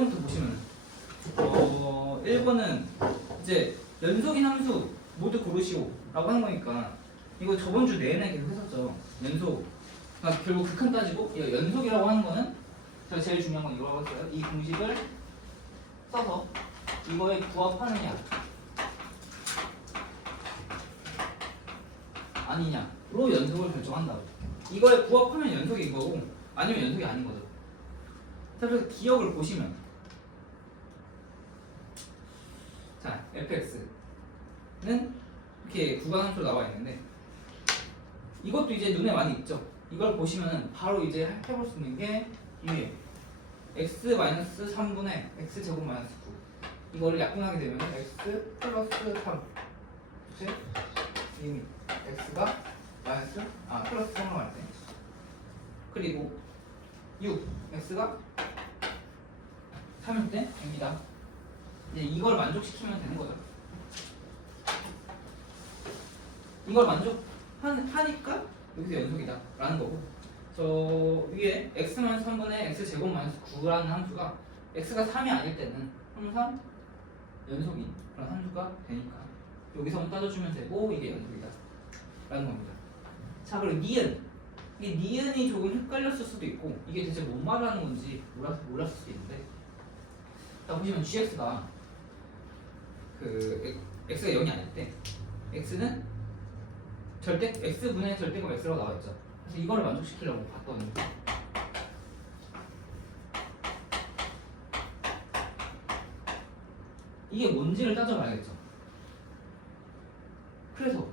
1번부터 보시면 1번은 이제 연속인 함수 모두 고르시오 라고 하는 거니까 이거 저번 주 내내 계속 했었죠. 연속. 그러니까 결국 극한 따지고 이거 연속이라고 하는 거는 제가 제일 중요한 건 이거라고 했어요. 이 공식을 써서 이거에 부합하느냐 아니냐로 연속을 결정한다고. 이거에 부합하면 연속인 거고 아니면 연속이 아닌 거죠. 자, 그래서 기억을 보시면 자, fx는 이렇게 구간함수로 나와 있는데 이것도 이제 눈에 많이 익죠. 이걸 보시면은 바로 이제 해볼 수 있는 게 이게 x-3분의 x제곱 마이너스 9 이거를 약분하게 되면 x 플러스 3 그치? 이미 x가 마이너스 플러스 3으로 갈 때 그리고 6 x가 3일 때 됩니다. 이제 이걸 만족시키면 되는 거죠. 이걸 만족하니까 여기서 연속이다 라는 거고 저 위에 x-3분의 x제곱 마이너스 9라는 함수가 x가 3이 아닐 때는 항상 연속인 그런 함수가 되니까 여기서만 따져주면 되고 이게 연속이다 라는 겁니다. 자, 그리고 니은 이 니은이 조금 헷갈렸을 수도 있고 이게 대체 뭔 말하는 건지 몰랐을 수도 있는데 자, 보시면 gx가 x가 0이 아닐 때 x는 x분의 절대값 x라고 나와 있죠. 그래서 이거를 만족시키려고 봤더니 이게 뭔지를 따져봐야겠죠. 그래서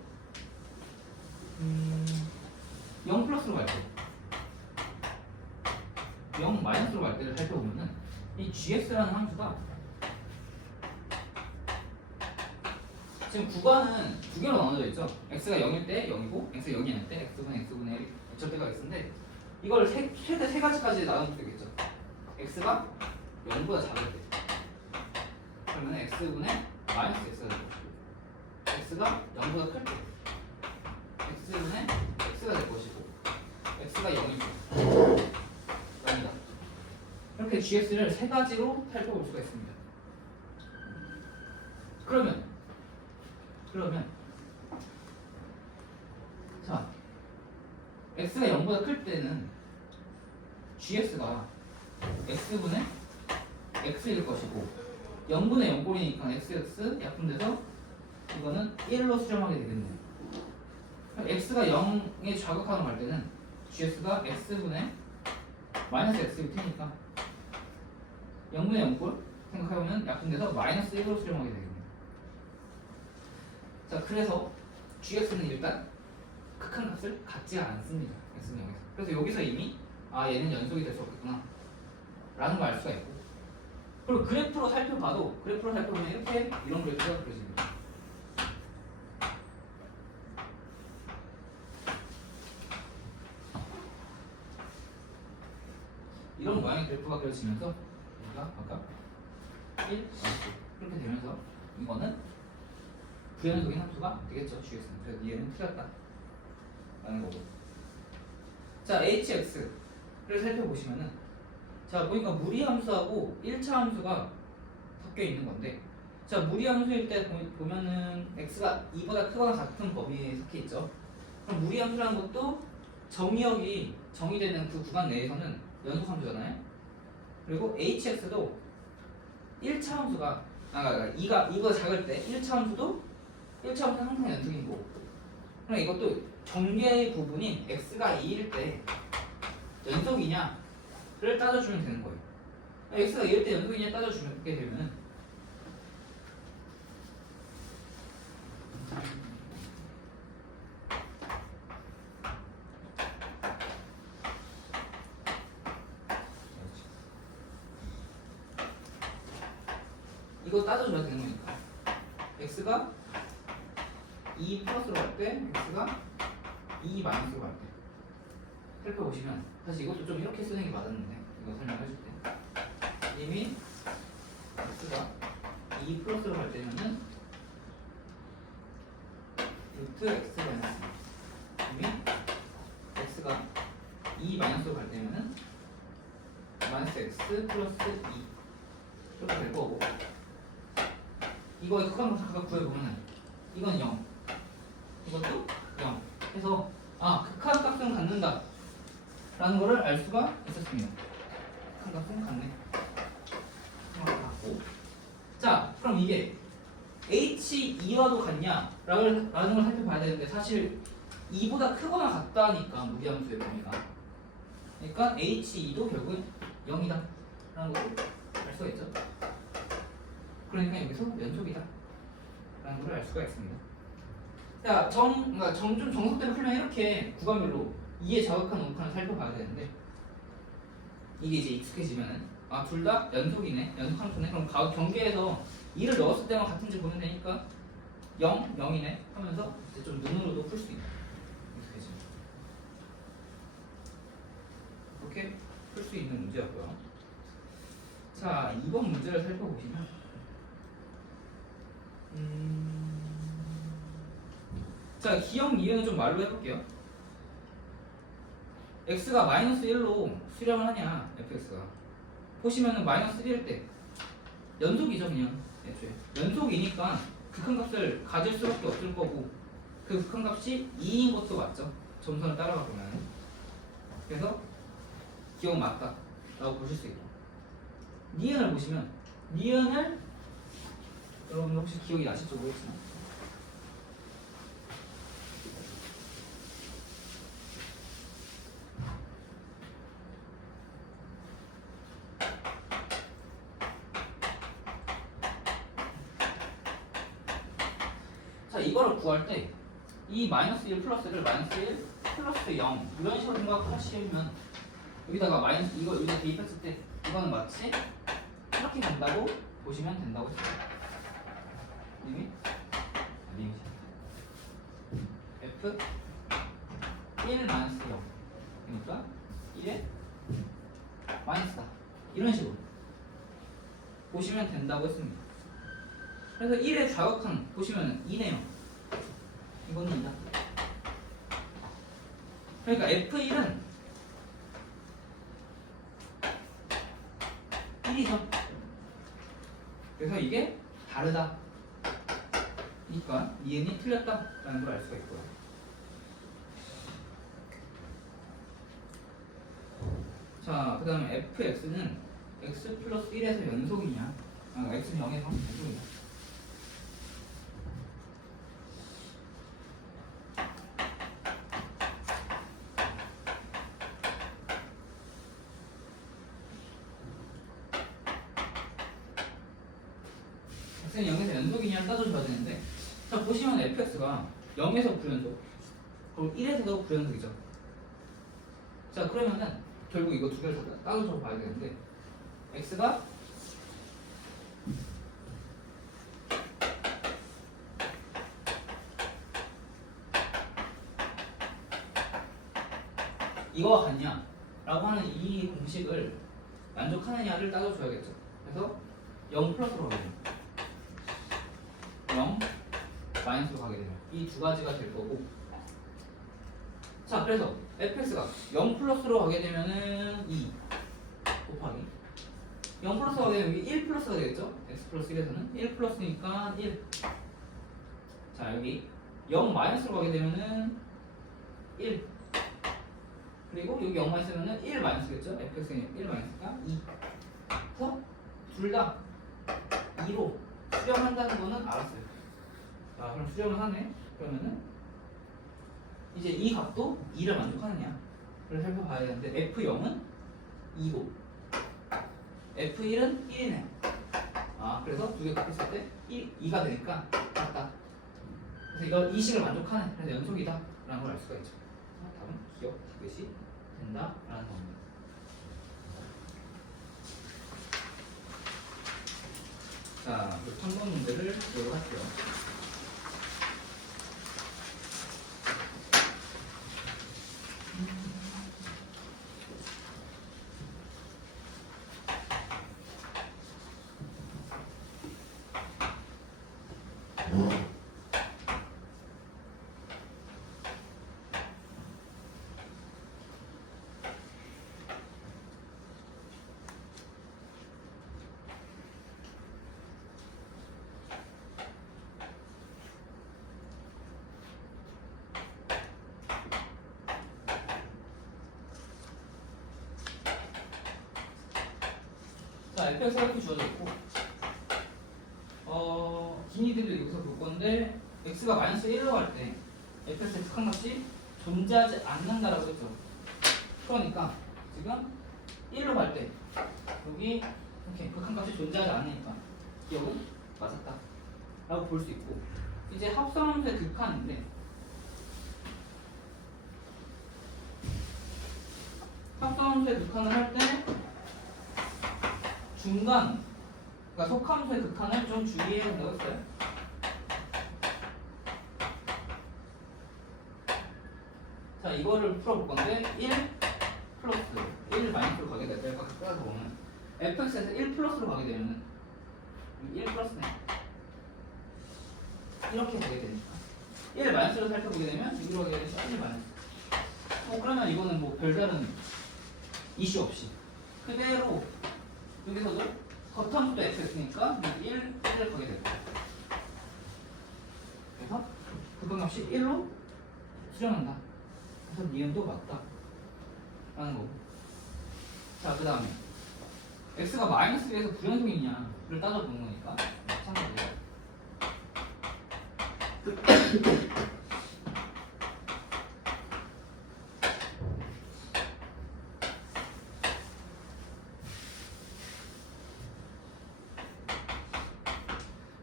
0 플러스로 갈 때, 0 마이너스로 갈 때를 살펴보면은 이 gx라는 함수가 지금 구간은 두 개로 나눠져 있죠. x가 0일 때 0이고 x가 0이 아닐 때 x분의 1 절대가 x인데 이걸 최대 세 가지까지 나눠볼 수 있겠죠. x가 0보다 작을 때 그러면 x분의 마이너스 x가 될 것이고 x가 0보다 클 때 x분의 x가 될 것이고 x가 0일 때 라니다. 이렇게 gx를 세 가지로 살펴볼 수가 있습니다. 그러면 자, x가 0보다 클 때는 gx가 x분의 x일 것이고 0분의 0꼴이니까 xx 약분돼서 이거는 1로 수렴하게 되겠네요. x가 0에 좌극하는 갈 때는 gx가 x분의 마이너스 x일 테니까 0분의 0꼴 생각해보면 약분돼서 마이너스 1로 수렴하게 되겠네요. 자, 그래서 gx는 일단 극한값을 갖지 않습니다. x는 0에서. 그래서 여기서 이미 얘는 연속이 될 수 없겠구나 라는 걸 알 수가 있고 그리고 그래프로 살펴보면 이렇게 이런 그래프가 그려집니다. 이런 모양의 그래프가 그려지면서 우리가 아까 1, 이렇게 되면서 이거는 부연속인 함수가 되겠죠. gx는. 그래서 얘는 틀렸다 라는 거고. 자, hx를 살펴보시면은 자, 보니까 무리함수하고 1차 함수가 섞여 있는 건데 자, 무리함수일 때 보면은 x가 2보다 크거나 같은 범위에 섞여 있죠. 그럼 무리함수라는 것도 정의역이 정의되는 그 구간 내에서는 연속함수잖아요. 그리고 hx도 1차 함수가 그러니까 2보다 작을 때 1차 함수도 항상 연속인 거고 그럼 이것도 전개의 부분인 x가 2일 때 연속이냐를 따져주면 되는 거예요. x가 2일 때 연속이냐 따져주게 되면 이거 따져줘야 되는 거니까 x가 2 플러스로 갈 때 x가 2 마이너스로 갈 때 살펴보시면 사실 이것도 좀 이렇게 쓰는 게 맞았는데 이거 설명해줄 때 이미 x가 2 플러스로 갈 때면은 루트 x 마이너스 이미 x가 2 마이너스로 갈 때면은 마이너스 x 플러스 2 이렇게 될 거고 이거의 극한 값을 각각 구해보면 이건 0 이것도 0 해서 극한 값은 갖는다 라는 거를 알 수가 있었습니다. 극한 값은 갖네 같고 자 그럼 이게 H2와도 같냐? 라는 걸 살펴봐야 되는데 사실 2보다 크거나 같다니까 무리함수의 범위가 그러니까 H2도 결국은 0이다 라는 걸 알 수가 있죠. 그러니까 여기서 연속이다 라는 걸 알 수가 있습니다. 자, 그러니까 좀 정석대로 풀면 이렇게 구간별로 2의 자극한 음칸을 살펴봐야 되는데 이게 이제 익숙해지면은 둘 다 연속이네 연속 함수네 그럼 경계에서 2를 넣었을 때만 같은지 보면 되니까 0, 0이네 하면서 이제 좀 눈으로도 풀 수 있다. 익숙해지면 이렇게 풀 수 있는 문제였고요. 자, 2번 문제를 살펴보시면 자, 기억 이해는 좀 말로 해볼게요. x가 마이너스 1로 수렴을 하냐 fx가 보시면은 마이너스 1일 때 연속이죠 그냥 애초에 연속이니까 극한값을 가질 수밖에 없을 거고 그 극한값이 2인 것도 맞죠. 점선을 따라가 보면 그래서 기억 맞다 라고 보실 수 있고 니은을 보시면 니은을 여러분 혹시 기억이 나실지 모르겠지만 자 이거를 구할 때 이 마이너스 1 플러스를 마이너스 1 플러스 0 이런 식으로 생각하시면 여기다가 마이너스 이거 여기다 대입했을 때 이거는 마치 이렇게 간다고 보시면 된다고 했어요. 이미 F 1 마이너스 0 그러니까 1에 마이너스다 이런 식으로 보시면 된다고 했습니다. 그래서 1의 자극한 보시면 2네요. 이거는 2다. 그러니까 F1은 1이죠. 그래서 이게 다르다. 그러니까 니은이 틀렸다라는 걸 알 수가 있고요. 자, 그 다음에 fx는 x 플러스 1에서 연속이냐? x는 0에서 연속이냐? x는 0에서 연속이냐 따져줘야 되는데 자 보시면 fx가 0에서 불연속 그리고 1에서도 불연속이죠. 자 그러면은 결국 이거 두 개를 다 따져줘 봐야 되는데 x가 이거와 같냐 라고 하는 이 공식을 만족하느냐를 따져줘야겠죠. 그래서 0 플러스로 가게 됩니다. 0 마이너스로 가게 되면 이 두 가지가 될 거고 자 그래서 fx가 0 플러스로 가게 되면은 2 곱하기 0 플러스로 가게 되면 여기 1 플러스가 되겠죠. x 플러스 1에서는 1 플러스니까 1 자 여기 0 마이너스로 가게 되면은 1 그리고 여기 0 마이너스면은 1 마이너스겠죠. fx는 1 마이너스가 2 그래서 둘 다 2로 수렴한다는 거는 알았어요. 자 그럼 수렴을 하네. 그러면은 이제 이 값도 2를 만족하느냐를 살펴봐야 되는데 F0은 2고 F1은 1이네. 그래서 두 개 곱했을 때 2가 되니까 같다. 그래서 이거 이 식을 만족하네. 그래서 연속이다 라는 걸 알 수가 있죠. 답은 기억 타겟이 된다 라는 겁니다. 자, 그 3번 문제를 보도록 할게요. 자, fx가 이렇게 주어져 있고 기니들도 여기서 볼 건데 x가 마이너스 1로 갈 때 fx의 극한값이 존재하지 않는다라고 했죠. 그러니까 지금 1로 갈 때 여기 이렇게 극한값이 존재하지 않으니까 기억은 맞았다 라고 볼 수 있고, 이제 합성함수의 극한인데 합성함수의 극한을 할 때 중간, 그러니까 속함수의 극한을 좀 주의해야 된다고 했어요. 자, 이거를 풀어볼 건데 1 플러스 1 마이너스로 가게 될 때 아까 따라서 보면 fx에서 1 플러스로 가게 되면은 1 플러스네 이렇게 되게 되니까 1 마이너스로 살펴보게 되면 여기로 가게 되니까 1 마이너스. 그러면 이거는 뭐 별다른 이슈 없이 그대로 여기서도 겉함수도 x였으니까 1을 가게 되고, 그래서 극한값이 1로 수렴한다. 그래서 니은도 맞다 라는 거고. 자, 그 다음에 x가 마이너스 1에서 불연속이냐를 따져보는 거니까 마찬가지예요.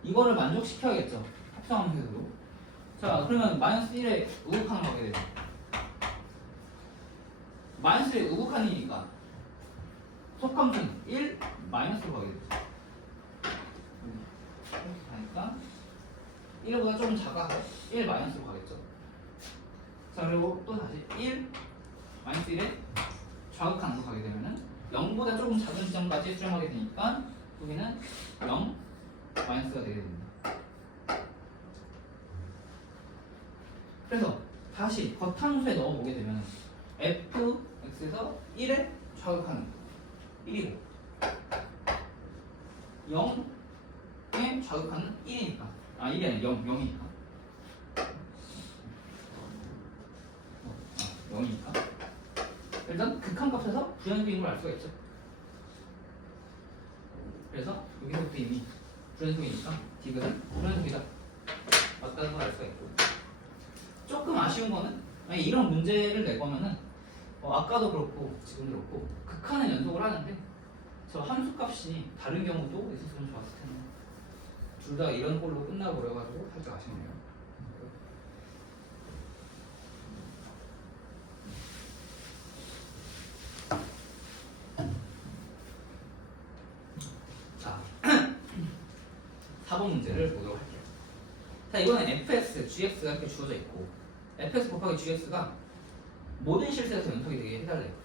이거를 만족시켜야겠죠, 합성함수에서도. 자, 그러면 마이너스 1에 우극한을 가게 되죠. 마이너스 1에 우극한이니까 속함수는 1 마이너스로 가게 되죠. 이렇게 가니까 1보다 조금 작아서 1 마이너스로 가겠죠. 자, 그리고 또 다시 1 마이너스 1에 좌극한으로 가게 되면은 0보다 조금 작은 지점까지 수렴하게 되니까 여기는 0 마이너스가 되게 됩니다. 그래서 다시 겉함수에 넣어보게 되면 fx에서 1에 좌극하는 1이고 0에 좌극하는 1이니까 1이 아니라 0이니까 0이니까 일단 극한값에서 불연속인 걸 알 수가 있죠. 그래서 여기서부터 이미 불연속이니까 디귿은 불연속이다 맞다는 걸 알 수가 있고, 조금 아쉬운 거는 만약에 이런 문제를 낼 거면은 아까도 그렇고 지금도 그렇고 극한은 연속을 하는데 저 함수값이 다른 경우도 있었으면 좋았을 텐데 둘 다 이런 꼴로 끝나버려가지고 살짝 아쉽네요. 자, 4번 문제를 보도록 할게요. 자, 이거는 fx, gx가 이렇게 주어져 있고 fx 곱하기 gx가 모든 실수에서 연속이 되게 해달래요.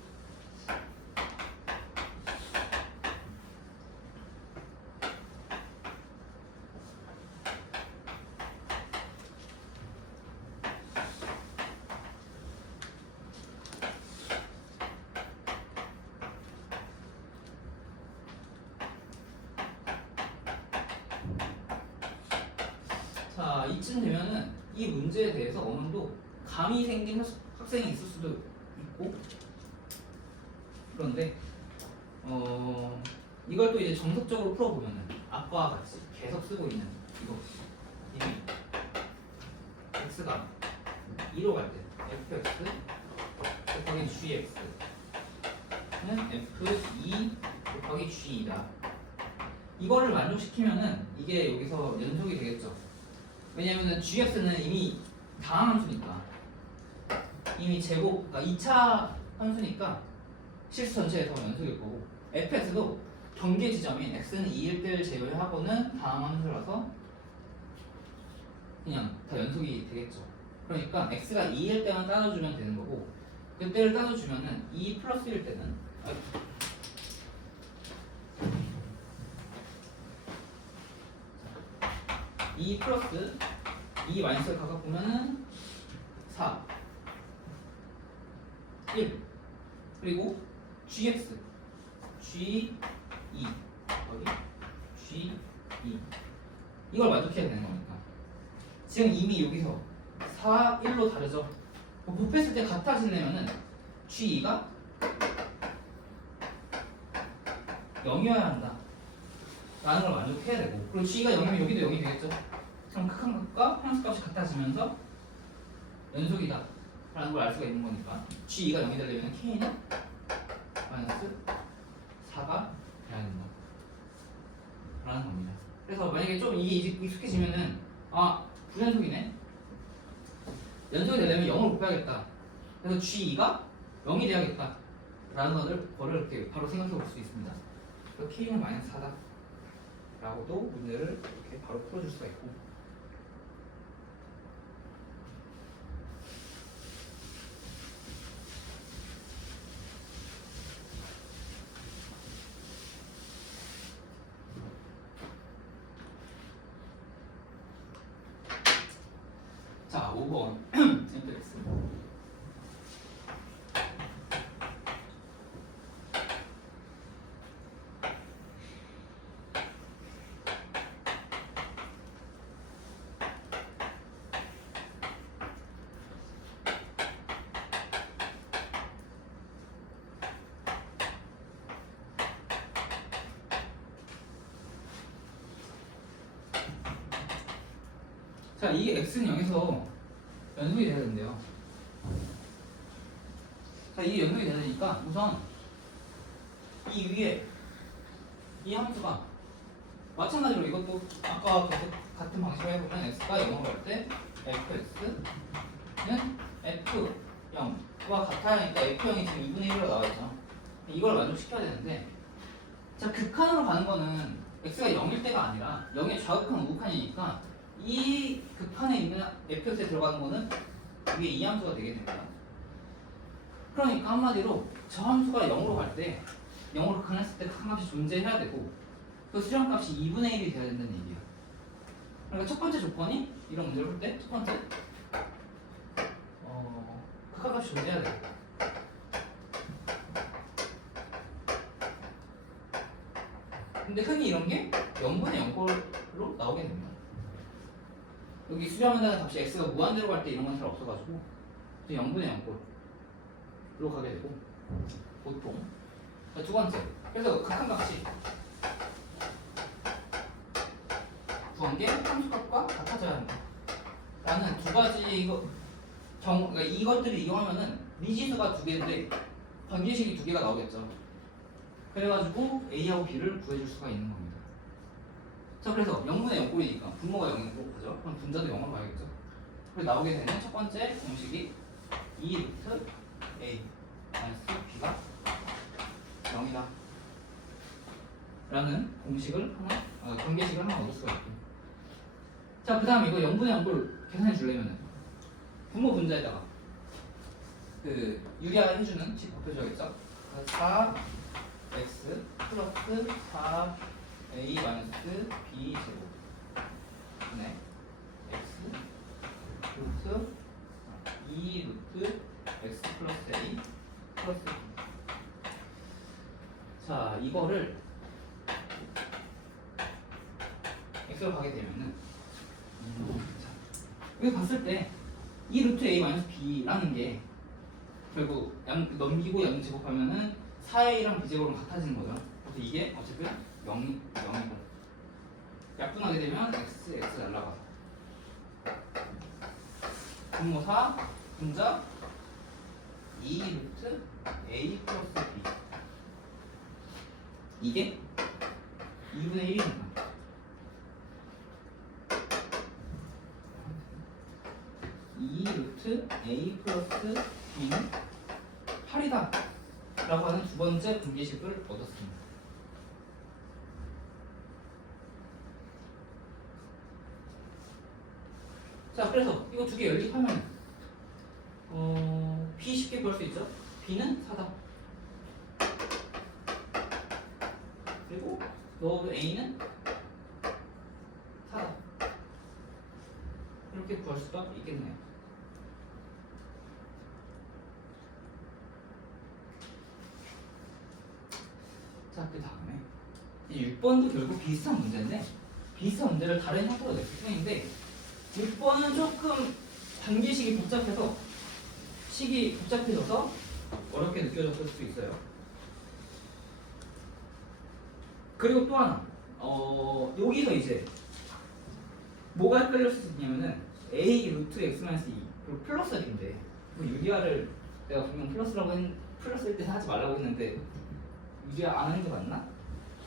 자, 이쯤 되면은 이 문제에 대해서 어느 정도 감이 생긴 학생이 있을 수도 있고, 그런데 이걸 또 이제 정석적으로 풀어보면은 아까와 같이 계속 쓰고 있는 이거 이미 x가 2로 갈 때 fx 곱하기 gx는 f2 곱하기 g이다. 이거를 만족시키면은 이게 여기서 연속이 되겠죠. 왜냐면은 gx는 이미 다항함수니까, 이미 제곱, 그러니까 2차 함수니까 실수 전체에서 연속일 거고, fx도 경계 지점인 x는 2일 때를 제외하고는 다항함수라서 그냥 다 연속이 되겠죠. 그러니까 x가 2일 때만 따져주면 되는 거고, 그때를 따져주면은 2 플러스 1일 때는 2 플러스 2 마이너스를 각각 보면은 4 1 그리고 gx g2 여기 g2 이걸 만족해야 되는 거니까 지금 이미 여기서 4, 1로 다르죠. 곱했을 때 같아지려면은 g2가 0이어야 한다 라는 걸 만족해야 되고, 그리고 g가 0이면 여기도 0이 되겠죠. 그럼 극한값과 상수값이 같아지면서 연속이다 라는 걸 알 수가 있는 거니까 g가 0이 되려면 k는 마이너스 4가 돼야 된다 라는 겁니다. 그래서 만약에 좀 이게 익숙해지면은 아 불연속이네, 연속이 되려면 0을 곱해야겠다, 그래서 g2가 0이 돼야겠다 라는 거를 이렇게 바로 생각해 볼 수 있습니다. 그래서 k는 마이너스 4다 라고도 문제를 이렇게 바로 풀어줄 수가 있고, 자 5번 샘플엑스. 자, 이 x는 0에서 연속이 돼야 된대요. 자, 이게 연속이 돼야 되니까 우선 이 위에 이 함수가 마찬가지로 이것도 아까 같은 방식으로 해보면 x가 0으로 갈 때 fx는 f0과 같아야 하니까 f0이 지금 2분의 1로 나와 있죠. 이걸 만족시켜야 되는데, 자 극한으로 가는 거는 x가 0일 때가 아니라 0의 좌극한 우극한이니까 이 극한에 있는 fx에 들어가는 거는 위에 이 함수가 되게 됩니다. 그러니까 한마디로 저 함수가 0으로 갈 때 0으로 극한했을 때 극한값이 존재해야 되고 그 수렴값이 2분의 1이 돼야 된다는 얘기야. 그러니까 첫 번째 조건이 이런 문제를 풀 때 첫 번째 극한값이 존재해야 돼. 근데 흔히 이런 게 0분의 0꼴로 나오게 됩니다. 여기 수렴한다는 값이 x가 무한대로 갈 때 이런 건 잘 없어가지고 0분의 0꼴로 가게 되고 보통. 자, 두 번째, 그래서 극한값이 구한 게 함수값과 같아져야 한다 라는 두 가지 그러니까 이것들을 이용하면은 미지수가 두 개인데 관계식이 두 개가 나오겠죠. 그래가지고 A하고 B를 구해줄 수가 있는 겁니다. 자, 그래서 0분의 0꼴이니까 분모가 0으로 가죠. 그럼 분자도 0으로 가야겠죠. 그래서 나오게 되는 첫 번째 공식이 2 루트 A 마이너스 B가 0이다 라는 공식을 하나, 관계식을 하나 얻을 수가 있고, 자 그 다음에 이거 0분의 0꼴 계산해 주려면 분모 분자에다가 그 유리화 해주는 식 바꿔줘야겠죠. 4x 플러스 4a 마이너스 b 제곱 네 x 루트 2 루트 x 플러스 a 플러스 b. 자 이거를 x로 가게 되면은 여기 봤을 때 2 루트 a 마이너스 b라는 게 결국 넘기고 양 제곱하면은 4a랑 b제곱은 같아지는 거죠. 그래서 이게 어차피 0이고 약분하게 되면 x 날라가서 분모 4 분자 2 루트 a 플러스 b 이게 2분의 1이니까 2 루트 a 플러스 b는 8이다 라고 하는 두 번째 분계식을 얻었습니다. 자 그래서 이거 두 개 연립하면 b 쉽게 구할 수 있죠. b는 4다. 그리고 너 a는 4다. 이렇게 구할 수가 있겠네요. 자, 그 다음에 6번도 결국 비슷한 문제인데 비슷한 문제를 다른 형태로 냈을 뿐인데 6번은 조금 단계식이 복잡해서 식이 복잡해져서 어렵게 느껴졌을 수도 있어요. 그리고 또 하나 여기서 이제 뭐가 헷갈릴 수 있냐면은 a 루트 x-2 그리고 플러스 b인데 그 유리화를 내가 분명 플러스일 때 하지 말라고 했는데 유리화 안 하는 게 맞나?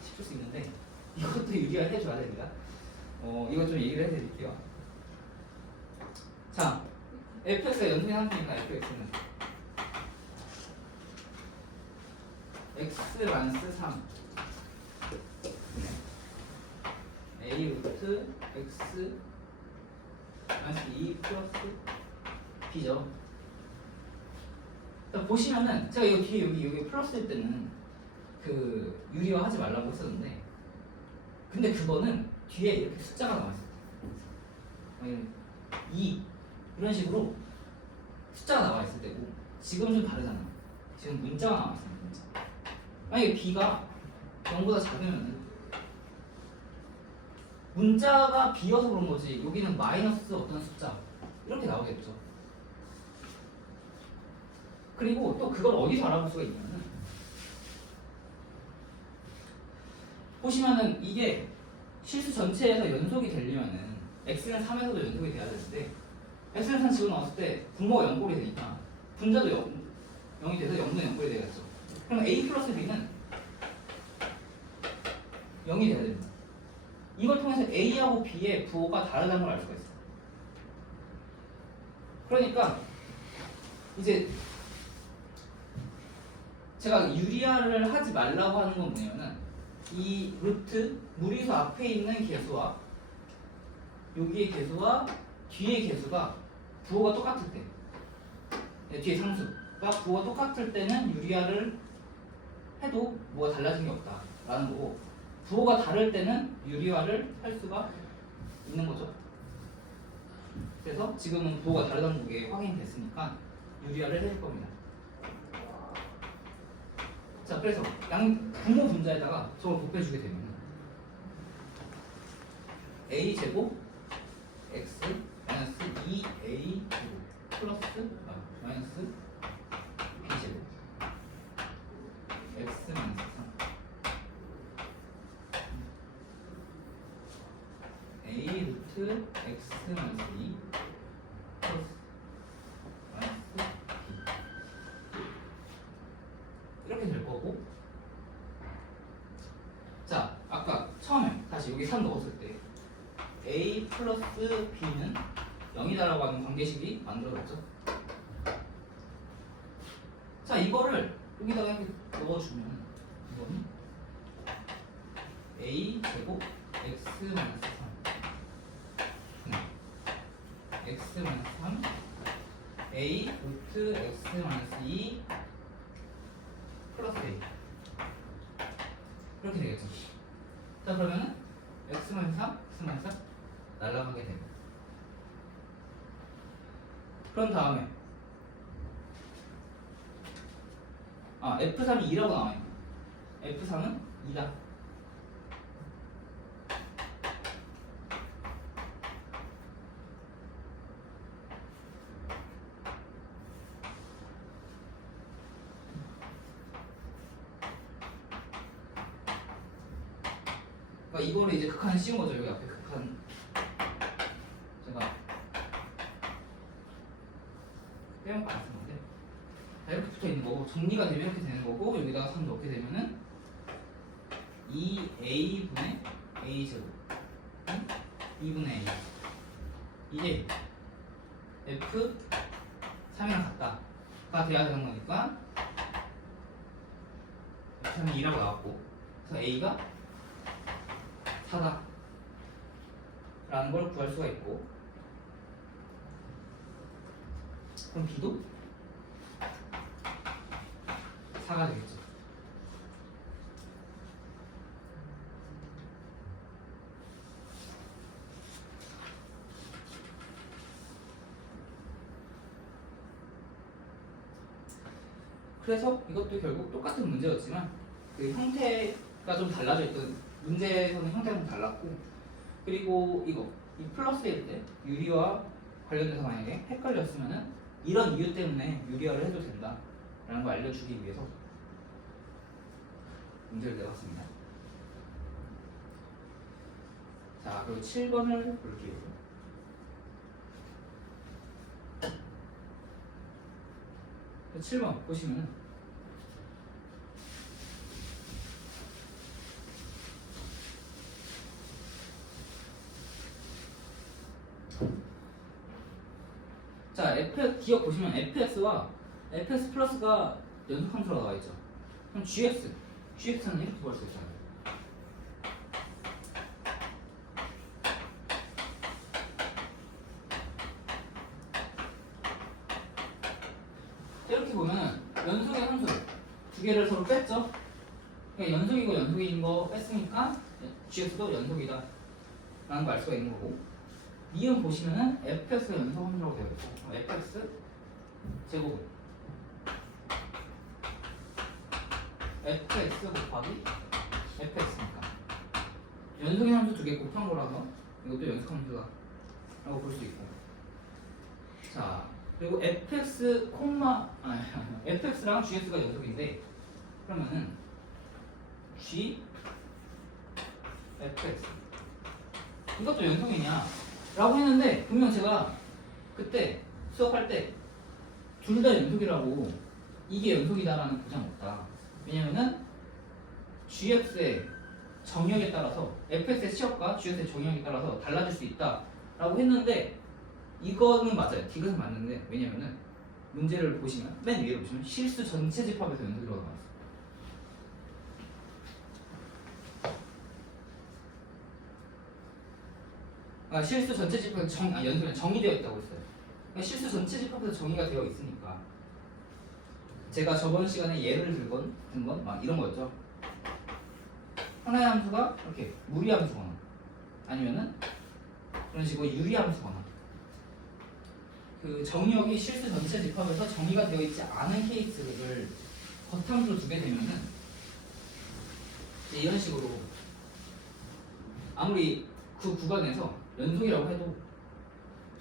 싶을 수 있는데 이것도 유리화 해줘야 됩니다. 이거 좀 얘기를 해드릴게요. 자, fx가 연속의 함수니까 fx는 x-3 a 루트 x 마이너스 2 플러스 b죠. 보시면은 제가 이거 뒤에 여기 플러스일 때는 그 유리화 하지 말라고 했었는데 근데 그거는 뒤에 이렇게 숫자가 나와 있어요. 2 이런 식으로 숫자가 나와 있을 때고 지금은 좀 다르잖아. 지금 문자가 나와 있어요. 문자. 만약에 b가 0보다 작으면은 문자가 b여서 그런 거지 여기는 마이너스 어떤 숫자 이렇게 나오겠죠. 그리고 또 그걸 어디서 알아볼 수가 있냐면 보시면은 이게 실수 전체에서 연속이 되려면은 x는 3에서도 연속이 돼야 되는데 x는 3 집어넣었을 때 분모가 0꼴이 되니까 분자도 0이 돼서 0도 0꼴이 되겠죠. 그럼 a 플러스 b는 0이 돼야 됩니다. 이걸 통해서 a하고 b의 부호가 다르다는 걸 알 수가 있어요. 그러니까 이제 제가 유리화를 하지 말라고 하는 건 뭐냐면 이 루트 무리수 앞에 있는 개수와 여기의 개수와 뒤의 개수가 부호가 똑같을 때 뒤에 상수가 부호가 똑같을 때는 유리화를 해도 뭐가 달라진 게 없다라는 거고 부호가 다를 때는 유리화를 할 수가 있는 거죠. 그래서 지금은 부호가 다르다는 게 확인됐으니까 유리화를 해줄 겁니다. 자, 그래서 분모 분자에다가 저걸 곱해주게 되면 a 제곱 x 마이너스 2a 제곱 플러스 마이너스 b 제곱 x 마이너스 3 a 루트 x 마이너스 2 플러스 마이너스 b 이렇게 될 거고 자 아까 처음에 다시 여기 3 넣었을 때 a 플러스 b는 0이다라고 하는 관계식이 만들어졌죠. 자 이거를 여기다가 이렇게 넣어주면 이거는 a 제곱 x 마이너스 3 x 마이너스 3 a 루트 x 마이너스 2 플러스 a 이렇게 되겠죠. 자 그러면은 x 마이너스 3 x 마이너스 3 날아가게 됩니다. 그런 다음에 F3이 2라고 나와요. F3은 2다. 그러니까 이거를 이제 극한을 씌운 거죠. 여기 앞에 극한 제가 빼먹고 왔었는데 자, 이렇게 붙어 있는 거고 정리가 되면 이렇게 되는 거고 여기다가 3 넣게 되면은 2a분의 a 제곱 2분의 a 이게 f 3이랑 같다가 돼야 되는 거니까 f3이 2라고 나왔고 그래서 a가 4다 라는 걸 구할 수가 있고 그럼 b도 4가 되겠죠. 그래서 이것도 결국 똑같은 문제였지만 그 형태가 좀 달라져 있던 문제에서는 형태가 좀 달랐고 그리고 이 플러스일 때 유리화 관련돼서 만약에 헷갈렸으면은 이런 이유 때문에 유리화를 해도 된다 라는 걸 알려주기 위해서 문제를 내봤습니다. 자, 그리고 7번을 볼게요. 자, 7번 보시면은 자, 기억 보시면 fx와 fx 플러스가 연속함수로 나와 있죠. 그럼 gx는 이렇게 구할 수 있잖아요. 이렇게 보면 연속의 함수 두 개를 서로 뺐죠. 그러니까 연속이고 연속인 거 뺐으니까 gx도 연속이다 라는 걸 알 수가 있는 거고, 니은 보시면은 fx가 연속 함수라고 되어 있고 fx 제곱 fx 곱하기 fx니까 연속의 함수 두 개 곱한 거라서 이것도 연속 함수다 라고 볼 수 있고, 자 그리고 fx랑 gx가 연속인데 그러면은 g fx 이것도 연속이냐 라고 했는데, 분명 제가 그때 수업할 때 둘 다 연속이라고, 이게 연속이다라는 보장 없다. 왜냐면은 gx의 정역에 따라서 fx의 치역과 gx의 정역에 따라서 달라질 수 있다 라고 했는데, 이거는 맞아요. 디귿은 맞는데, 왜냐면은 문제를 보시면 맨 위에 보시면 실수 전체 집합에서 연속이라고 나와 있어요. 실수 전체 집합에서 연속이 정의되어 있다고 했어요. 그러니까 실수 전체 집합에서 정의가 되어 있으니까, 제가 저번 시간에 예를 든 건 막 이런 거였죠. 하나의 함수가 이렇게 무리함수거나 아니면은 그런 식으로 유리함수거나, 그 정의역이 실수 전체 집합에서 정의가 되어 있지 않은 케이스를 겉함수로 두게 되면은 이런 식으로 아무리 그 구간에서 연속이라고 해도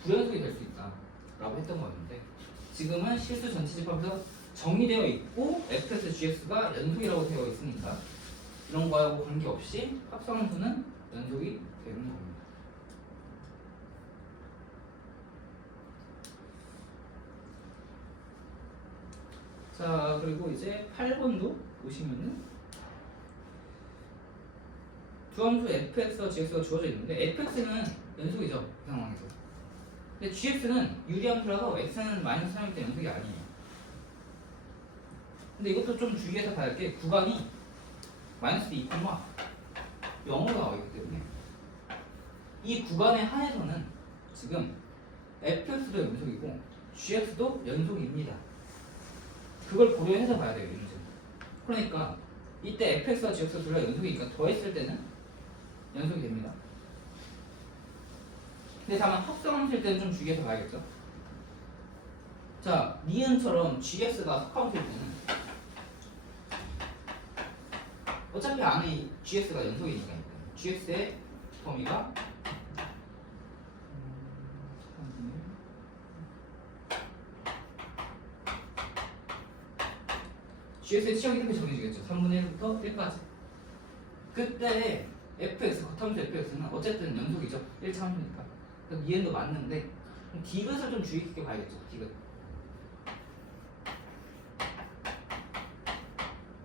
불연속이 될 수 있다 라고 했던 거였는데, 지금은 실수 전체 집합에서 정의되어 있고 fx, gx가 연속이라고 되어 있으니까 이런 거하고 관계없이 합성함수는 연속이 되는 겁니다. 자, 그리고 이제 8번도 보시면은 두 함수 fx와 gx가 주어져 있는데, fx는 연속이죠, 이 상황에서. 근데 gx는 유리함수라서 x는 마이너스 3이기 때문에 연속이 아니에요. 근데 이것도 좀 주의해서 봐야 할 게, 구간이 마이너스 2,0로 나와 있기 때문에 이 구간에 한해서는 지금 fx도 연속이고 gx도 연속입니다. 그걸 고려해서 봐야 돼요, 이 문제는. 그러니까 이때 fx와 gx가 둘 다 연속이니까 더했을 때는 연속이 됩니다. 근데 다만 합성함수일 때는 좀 주의해서 봐야겠죠. 자, 니은처럼 gx가 속함수일 때는 어차피 안에 gx가 연속이니까 gx의 범위가 gx의 치역이 이렇게 정해지겠죠. 3분의 1부터 1까지. 그때 fx, 겉함수 fx는 어쨌든 연속이죠. 1차 함수니까. 그래서 니은도 맞는데 디귿을 좀 주의 깊게 봐야겠죠. 디귿.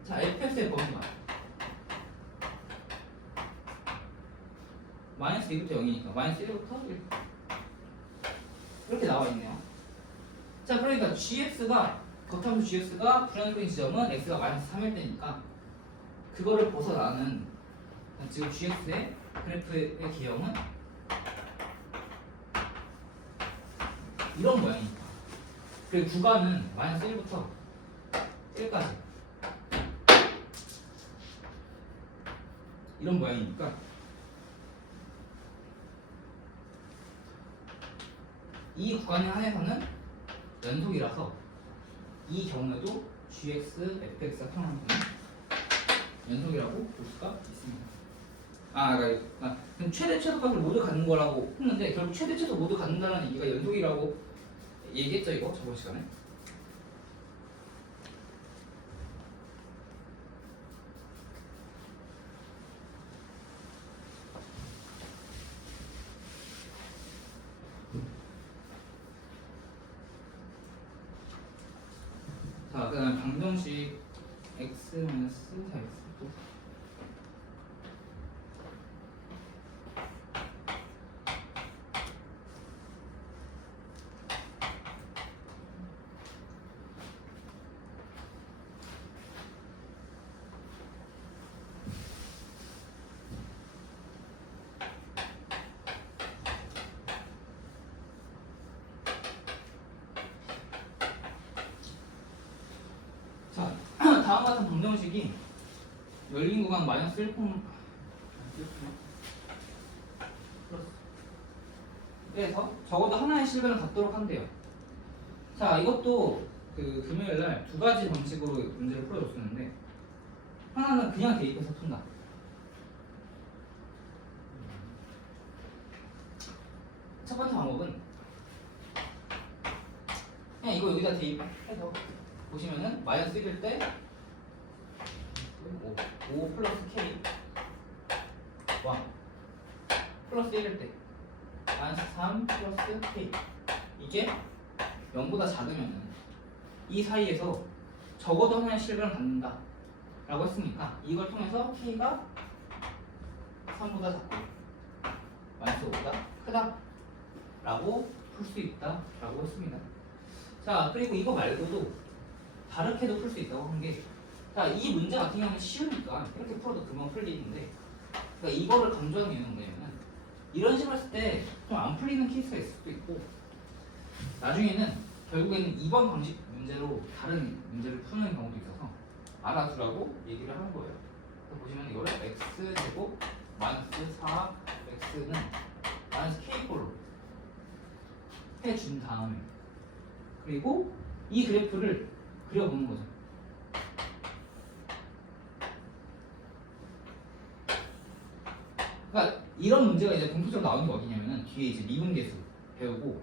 자, fx의 범위가 마이너스 2부터 0이니까 마이너스 1부터 1 이렇게 나와 있네요. 자, 그러니까 gx가 겉함수 gx가 불연속인 지점은 x가 마이너스 3일 때니까 그거를 벗어나는 지금 gx의 그래프의 기형은 이런 모양이니까, 그리고 구간은 마이너스 1부터 1까지 이런 모양이니까 이 구간에 한해서는 연속이라서 이 경우에도 gx, fx가 평행하면 연속이라고 볼 수가 있습니다. 그럼 최대 최소값을 모두 갖는 거라고 했는데, 결국 최대 최소 모두 갖는다는 얘기가 연속이라고 얘기했죠, 이거 저번 시간에. 자, 그 다음에 방정식 x-4x 또 자, 다음 같은 방정식이 열린 구간 마이너스 1, 그래서 적어도 하나의 실근을 갖도록 한대요. 자, 이것도 그 금요일날 두 가지 방식으로 문제를 풀어줬었는데 하나는 그냥 대입해서 푼다. 첫 번째 방법은 그냥 이거 여기다 대입해서 보시면은 마이너스 1일 때 5 플러스 K 1 플러스 1일 때 마이너스 3 플러스 K 이게 0보다 작으면은 이 사이에서 적어도 하나의 실근을 갖는다 라고 했으니까 이걸 통해서 K가 3보다 작고 마이너스 5보다 크다 라고 풀 수 있다 라고 했습니다. 자, 그리고 이거 말고도 다르게도 풀 수 있다고 한 게, 자, 이 문제 같은 경우는 쉬우니까 이렇게 풀어도 금방 풀리는데, 그러니까 이거를 강조하는 게 뭐냐면은 이런 식으로 했을 때 좀 안 풀리는 케이스가 있을 수도 있고, 나중에는 결국에는 2번 방식 문제로 다른 문제를 푸는 경우도 있어서 알아두라고 얘기를 하는 거예요. 그래서 보시면 이거를 x제곱 마이너스 4x는 마이너스 k꼴로 해준 다음에 그리고 이 그래프를 그려보는 거죠. 그러니까 이런 문제가 이제 공통적으로 나오는 게 어디냐면은 뒤에 이제 미분계수 배우고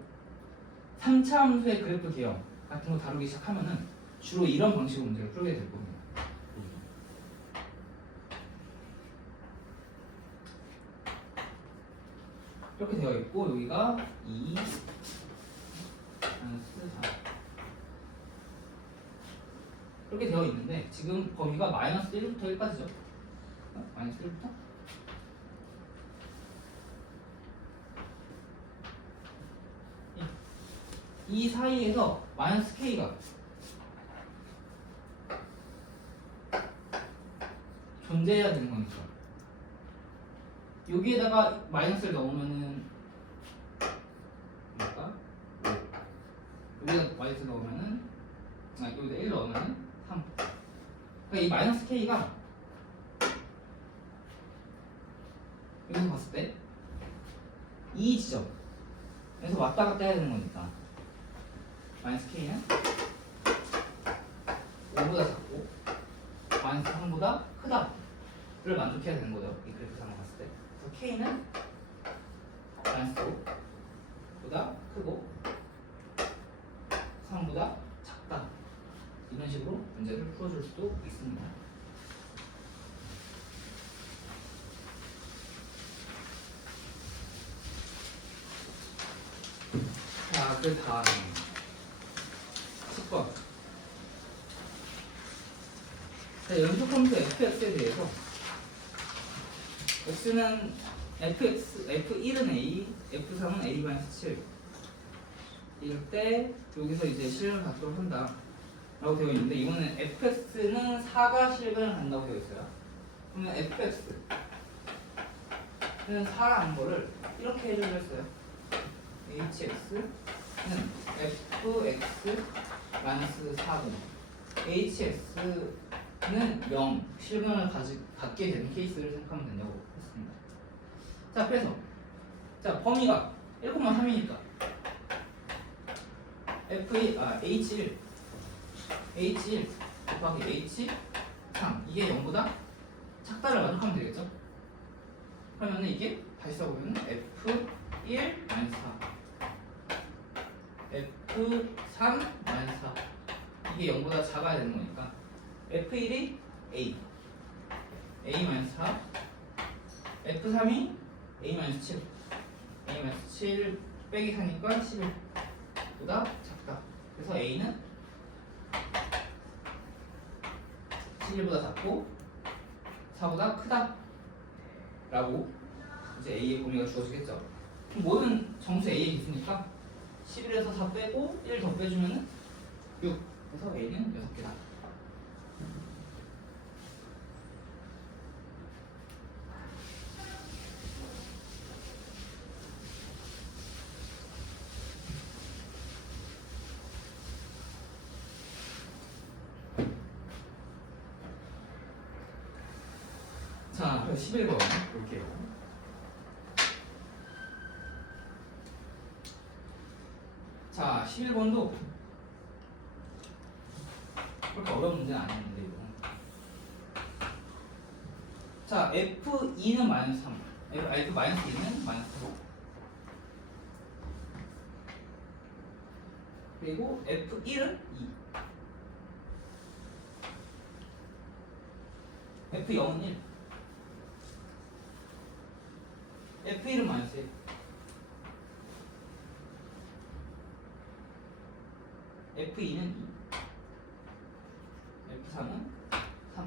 3차 함수의 그래프 개형 같은 거 다루기 시작하면은 주로 이런 방식으로 문제를 풀게 될 겁니다. 이렇게 되어 있고 여기가 2 마이너스 4 이렇게 되어 있는데 지금 범위가 마이너스 1부터 1까지죠. 마이너스 1부터 이 사이에서 마이너스 K가 존재해야 되는 거니까 여기에다가 마이너스를 넣으면은 뭘까? 5 여기다 마이너스 넣으면은 여기다 1 넣으면은 3 그러니까 이 마이너스 K가 여기서 봤을 때 이 지점에서 왔다 갔다 해야 되는 거니까 마이너스 K는 5보다 작고 마이너스 3보다 크다를 만족해야 되는 거죠. 이 그래프상을 봤을 때. 그래서 K는 마이너스 5보다 크고 3보다 작다. 이런 식으로 문제를 풀어줄 수도 있습니다. 자, 그 다음에 10번. 자, 연속함수 fx에 대해서 x는 fx, f1은 a, f3은 a-7 이럴 때 여기서 이제 실근을 갖도록 한다 라고 되어 있는데 이거는 fx는 4가 실근을 한다고 되어 있어요. 그러면 fx는 4라는 거를 이렇게 해주려 했어요. hx는 fx-4고 hx는 0 실근을 갖게 되는 케이스를 생각하면 된다고 했습니다. 자, 그래서 자 범위가 1,3이니까 h1 곱하기 h3 이게 0보다 작다를 만족하면 되겠죠? 그러면 이게 다시 써보면 f1 마이너스 4 f3 마이너스 4 이게 0보다 작아야 되는 거니까 f1이 a 마이너스 4 f3이 a 마이너스 7 a 마이너스 7 빼기 4니까 11보다 작다. 그래서 a는 1보다 작고 4보다 크다 라고 이제 A의 범위가 주어지겠죠. 그럼 모든 정수 A의 기수니까 11에서 4 빼고 1 더 빼주면은 6. 그래서 A는 6개다. 자, 그래서 11번 볼게요. 자, 11번도 그렇게 어려운 문제는 아니었는데 이거. 자, F2는 마이너스 3, F 마이너스 2는 마이너스 4. 그리고 F1은 2. F0은 1. F1은 마이너스 1. F2는 2. F3은 3.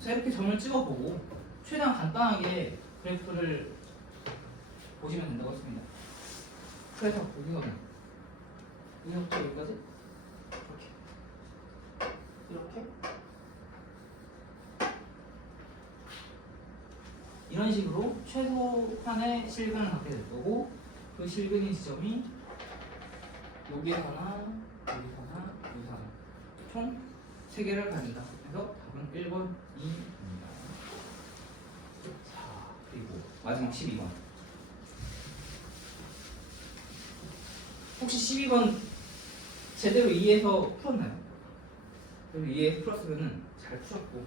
자, 이렇게 점을 찍어보고 최대한 간단하게 그래프를 보시면 된다고 했습니다. 그래서 여기거든. 여기부터 여기까지 이렇게 이런 식으로 최소한의 실근을 갖게 될 거고, 그 실근의 지점이 여기 하나, 여기 하나, 여기 하나, 총 3개를 가진다. 그래서 답은 1번, 2입니다. 자, 그리고 마지막 12번. 혹시 12번 제대로 이해해서 풀었나요? 그리고 이해해서 풀었으면 잘 풀었고,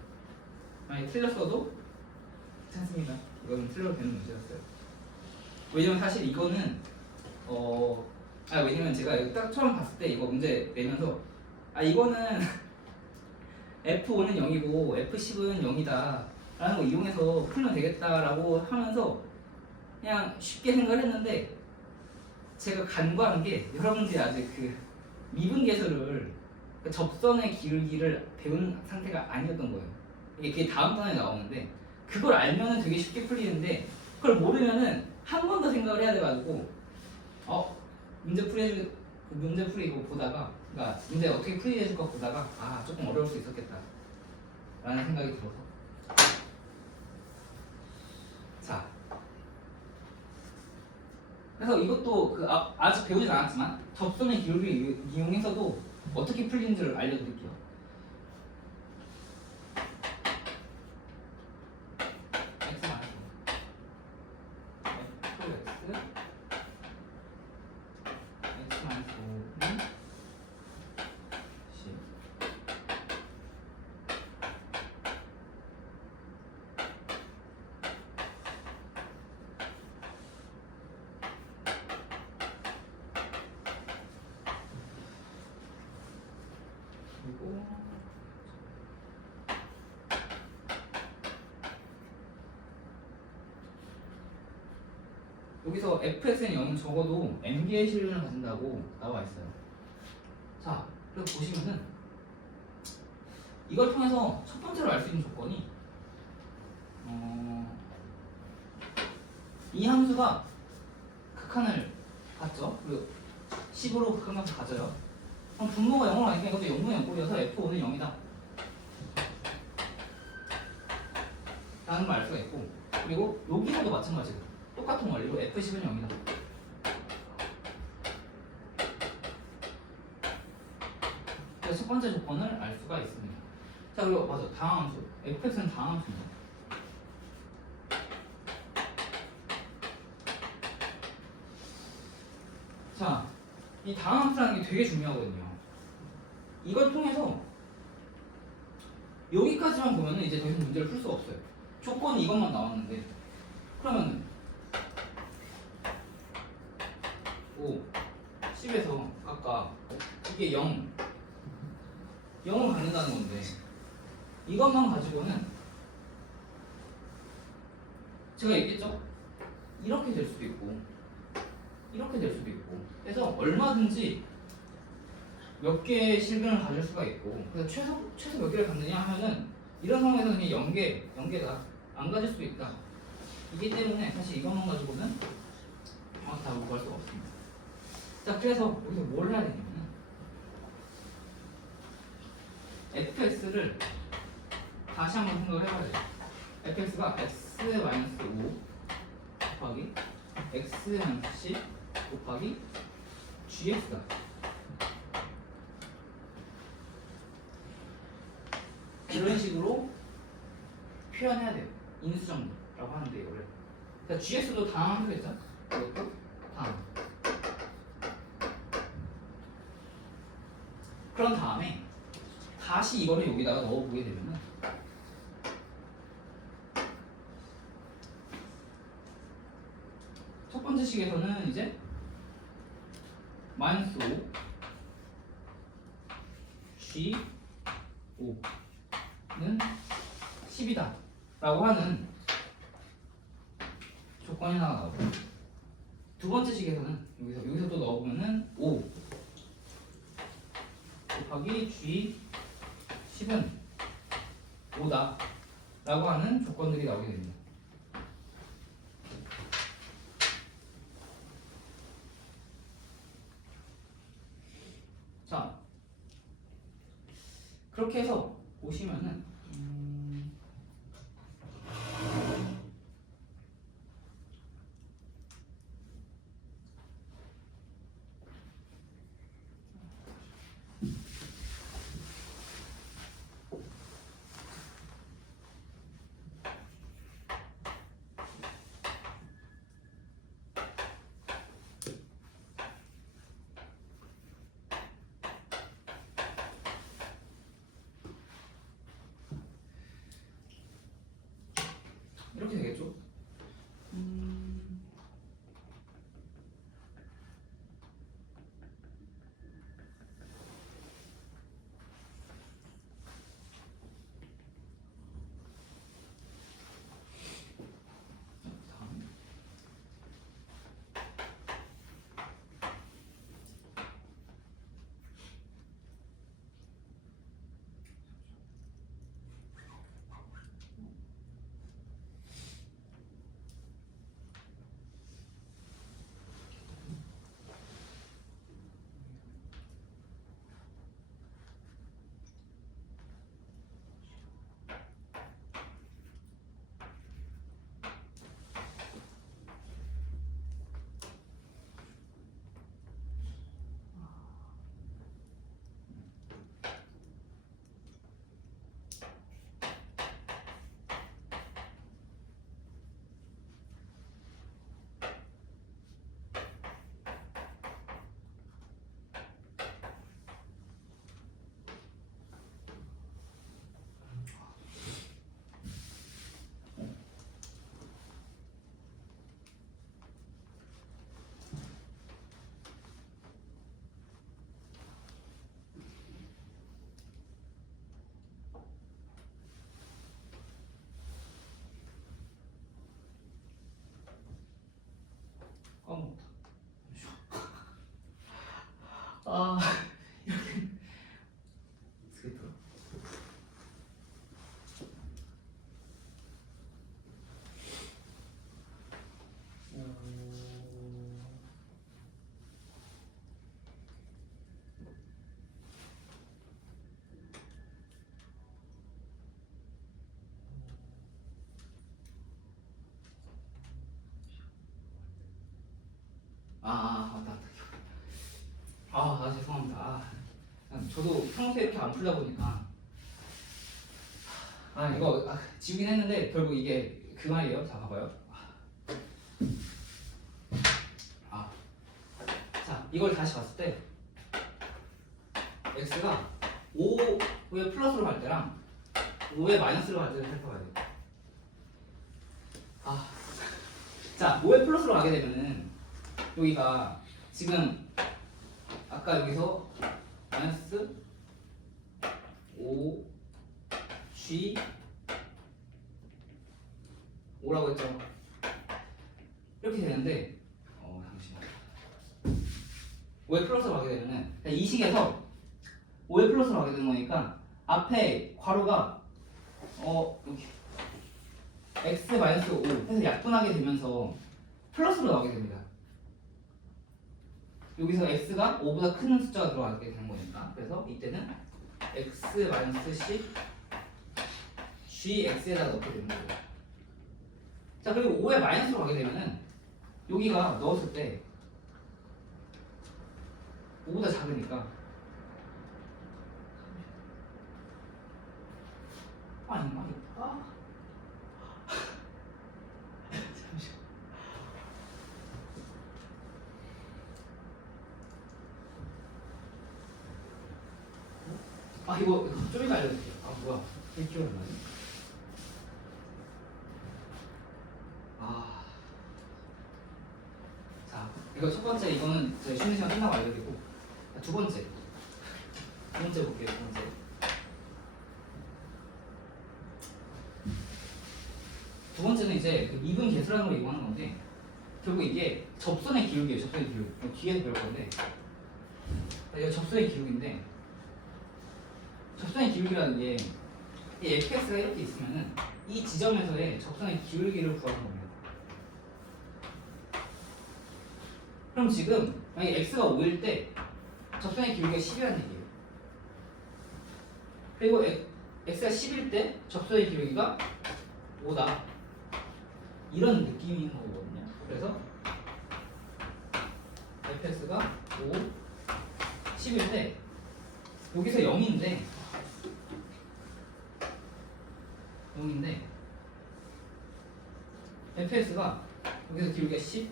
만약에 틀렸어도 괜찮습니다. 이거는 틀려도 되는 문제였어요. 왜냐면 사실 이거는 왜냐면 제가 여기 딱 처음 봤을 때 이거 문제 내면서 이거는 F5는 0이고 F10은 0이다 라는 거 이용해서 풀면 되겠다라고 하면서 그냥 쉽게 생각을 했는데, 제가 간과한 게 여러분들이 아직 그 미분계수를, 그 접선의 기울기를 배운 상태가 아니었던 거예요. 그게 다음 단에 나오는데, 그걸 알면은 되게 쉽게 풀리는데 그걸 모르면은 한 번 더 생각을 해야 돼가지고 문제 풀이 이거 보다가, 그러니까 문제 어떻게 풀이해줄 거 보다가 조금 어려울 수 있었겠다 라는 생각이 들어서. 자, 그래서 이것도 아직 배우진 않았지만 접선의 기울기를 이용해서도 어떻게 풀리는지를 알려드릴게요. 그리고 여기서 fx는 0은 적어도 m개의 실근을 가진다고 나와 있어요. 자, 그래서 보시면은 이걸 통해서 첫 번째로 알 수 있는 조건이 이 함수가 극한을 갖죠. 그리고 10으로 극한값을 가져요. 그럼 분모가 0으로 가니까 이것도 0분의 0꼴이어서 F5는 0이다 라는 걸 알 수가 있고, 그리고 여기서도 마찬가지로 똑같은 원리로 F10은 0이다. 그래서 첫 번째 조건을 알 수가 있습니다. 자, 그리고 맞아, 다항함수 fx는 다항함수입니다. 자, 이 다항함수라는 게 되게 중요하거든요. 이걸 통해서 여기까지만 보면은 이제 더 이상 문제를 풀 수가 없어요. 조건이 이것만 나왔는데, 그러면 5, 10에서 아까 이게 0, 0을 갖는다는 건데, 이것만 가지고는 제가 얘기했죠? 이렇게 될 수도 있고 이렇게 될 수도 있고 해서 얼마든지 몇 개의 실근을 가질 수가 있고, 그래서 최소 몇 개를 갖느냐 하면은 이런 상황에서는 그냥 연계다 안 가질 수도 있다. 이기 때문에 사실 이것만 가지고는 정확히 답을 구할 수가 없습니다. 자, 그래서 여기서 뭘 해야 되냐면 fx를 다시 한번 생각을 해봐야 돼요. fx가 x-5 곱하기 x-10 곱하기 gx다. 이런 식으로 표현해야 돼요. 인수정리라고 하는데 이거를. 자, gx도 다음 하겠죠? 이것도 다음. 그런 다음에 다시 이거를 여기다가 넣어보게 되면은 첫 번째 식에서는 이제 마이너스 5 g 5는 10이다 라고 하는 조건이 하나 나오고, 두 번째 식에서는 여기서 또 넣어보면은 5 곱하기 g 10은 5다 라고 하는 조건들이 나오게 됩니다. 자, 그렇게 해서 보시면은 이렇게 되겠죠? 다음. 까먹었다. 아, 이렇게 스케이터. 맞다. 죄송합니다. 저도 평소에 이렇게 안 풀다 보니까 이거 지우긴 했는데 결국 이게 그 말이에요. 자, 봐봐요. 자, 이걸 다시 봤을 때 x가 5의 플러스로 갈 때랑 5의 마이너스로 갈 때를 살펴봐야 돼요. 자, 5의 플러스로 가게 되면은 여기가 지금 아까 여기서 마이너스 5 G 5라고 했죠. 이렇게 되는데 잠시만. 5의 플러스로 가게 되면은 이 식에서 5의 플러스로 가게 되는 거니까 앞에 괄호가 여기 x-5 해서 약분하게 되면서 플러스로 나오게 됩니다. 여기서 x가 5보다 큰 숫자가 들어가게 되는 거니까 그래서 이때는 x-10 gx에다 넣게 되는 거예요. 자 그리고 5의 마이너스로 가게 되면은 여기가 넣었을 때 5보다 작으니까 아니 잠시만. 이거 좀 이따 알려드릴게요. 뭐야 1kg 나네. 자 이거 첫 번째 이거는 저희 쉬는 시간 끝나고 알려드리고 두 번째 볼게요. 두 번째는 이제 그 미분 계수라는 걸 이용하는 건데 결국 이게 접선의 기울기예요. 접선의 기울기. 이거 뒤에서 배울 건데 이거 접선의 기울기인데 접선의 기울기라는 게 이 fx가 이렇게 있으면은 이 지점에서의 접선의 기울기를 구하는 겁니다. 그럼 지금 만약에 x가 5일 때 접선의 기울기가 10이라는 얘기예요. 그리고 x가 10일 때 접선의 기울기가 5다. 이런 느낌인 거거든요. 그래서 fx가 5, 10일 때 여기서 0인데 fx가 여기서 기울기가 10,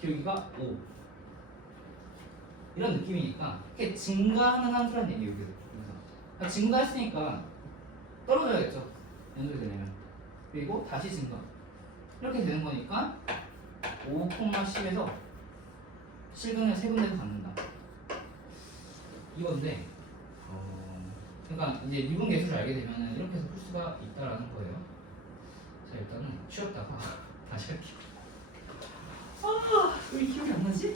기울기가 5 이런 느낌이니까 이렇게 증가하는 함수라는 얘기예요. 여기서 그러니까 증가했으니까 떨어져야겠죠. 연속이 되려면. 그리고 다시 증가 이렇게 되는 거니까 5,10에서 실근을 세 군데서 갖는다 이건데 그러니까 이제 미분 계수를 알게 되면 이렇게 해서 풀 수가 있다라는 거예요. 자 일단은 쉬었다가 다시 할게요. 왜 기억이 안 나지?